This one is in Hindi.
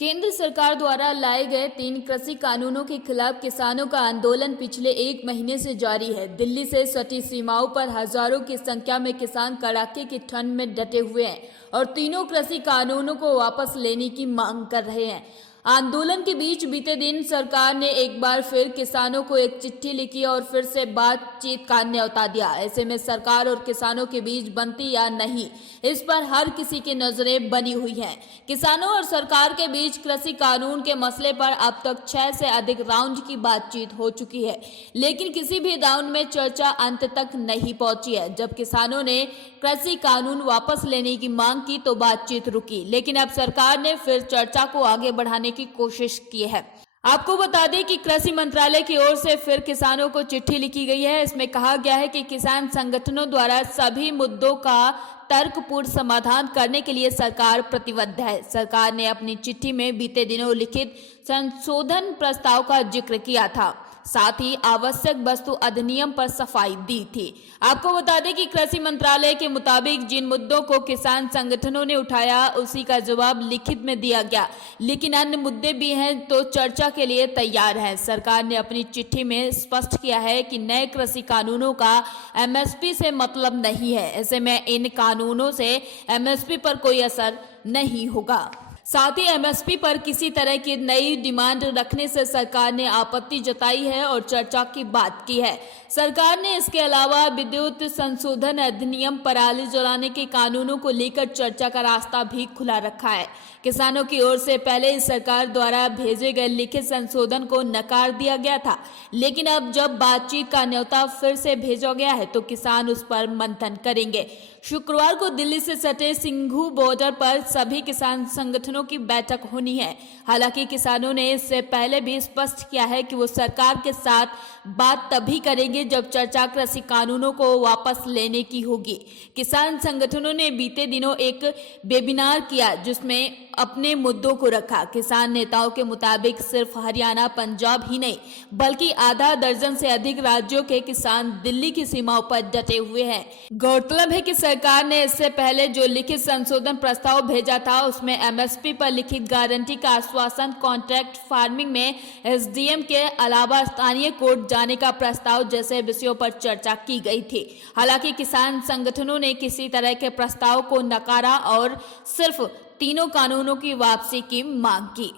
केंद्र सरकार द्वारा लाए गए 3 कृषि कानूनों के खिलाफ किसानों का आंदोलन पिछले 1 महीने से जारी है। दिल्ली से सटी सीमाओं पर हजारों की संख्या में किसान कड़ाके की ठंड में डटे हुए हैं और तीनों कृषि कानूनों को वापस लेने की मांग कर रहे हैं। आंदोलन के बीच बीते दिन सरकार ने एक बार फिर किसानों को एक चिट्ठी लिखी और फिर से बातचीत का न्योता दिया। ऐसे में सरकार और किसानों के बीच बनती या नहीं, इस पर हर किसी की नजरें बनी हुई हैं। किसानों और सरकार के बीच कृषि कानून के मसले पर अब तक 6 से अधिक राउंड की बातचीत हो चुकी है, लेकिन किसी भी राउंड में चर्चा अंत तक नहीं पहुंची है। जब किसानों ने कृषि कानून वापस लेने की मांग की तो बातचीत रुकी, लेकिन अब सरकार ने फिर चर्चा को आगे बढ़ाने की कोशिश की है। आपको बता दें कि कृषि मंत्रालय की ओर से फिर किसानों को चिट्ठी लिखी गई है। इसमें कहा गया है कि किसान संगठनों द्वारा सभी मुद्दों का तर्कपूर्ण समाधान करने के लिए सरकार प्रतिबद्ध है। सरकार ने अपनी चिट्ठी में बीते दिनों लिखित संशोधन प्रस्ताव का जिक्र किया था, साथ ही आवश्यक वस्तु अधिनियम पर सफाई दी थी। आपको बता दें कि कृषि मंत्रालय के मुताबिक जिन मुद्दों को किसान संगठनों ने उठाया उसी का जवाब लिखित में दिया गया, लेकिन अन्य मुद्दे भी हैं तो चर्चा के लिए तैयार है। सरकार ने अपनी चिट्ठी में स्पष्ट किया है कि नए कृषि कानूनों का एमएसपी से मतलब नहीं है। ऐसे में इन कानूनों से एमएसपी पर कोई असर नहीं होगा। साथ ही एमएसपी पर किसी तरह की नई डिमांड रखने से सरकार ने आपत्ति जताई है और चर्चा की बात की है। सरकार ने इसके अलावा विद्युत संशोधन अधिनियम, पराली जलाने के कानूनों को लेकर चर्चा का रास्ता भी खुला रखा है। किसानों की ओर से पहले ही सरकार द्वारा भेजे गए लिखित संशोधन को नकार दिया गया था, लेकिन अब जब बातचीत का न्योता फिर से भेजा गया है तो किसान उस पर मंथन करेंगे। शुक्रवार को दिल्ली से सटे सिंघू बॉर्डर पर सभी किसान संगठनों की बैठक होनी है। हालांकि किसानों ने इससे पहले भी स्पष्ट किया है कि वो सरकार के साथ बात तभी करेंगे जब चर्चा कृषि कानूनों को वापस लेने की होगी। किसान संगठनों ने बीते दिनों एक वेबिनार किया जिसमें अपने मुद्दों को रखा। किसान नेताओं के मुताबिक सिर्फ हरियाणा, पंजाब ही नहीं बल्कि आधा दर्जन से अधिक राज्यों के किसान दिल्ली की सीमाओं पर डटे हुए हैं। गौरतलब है कि सरकार ने इससे पहले जो लिखित संशोधन प्रस्ताव भेजा था उसमें एमएसपी पर लिखित गारंटी का आश्वासन, कॉन्ट्रैक्ट फार्मिंग में एसडीएम के अलावा स्थानीय कोर्ट जाने का प्रस्ताव जैसे विषयों पर चर्चा की गई थी। हालांकि किसान संगठनों ने किसी तरह के प्रस्ताव को नकारा और सिर्फ तीनों कानूनों की वापसी की मांग की।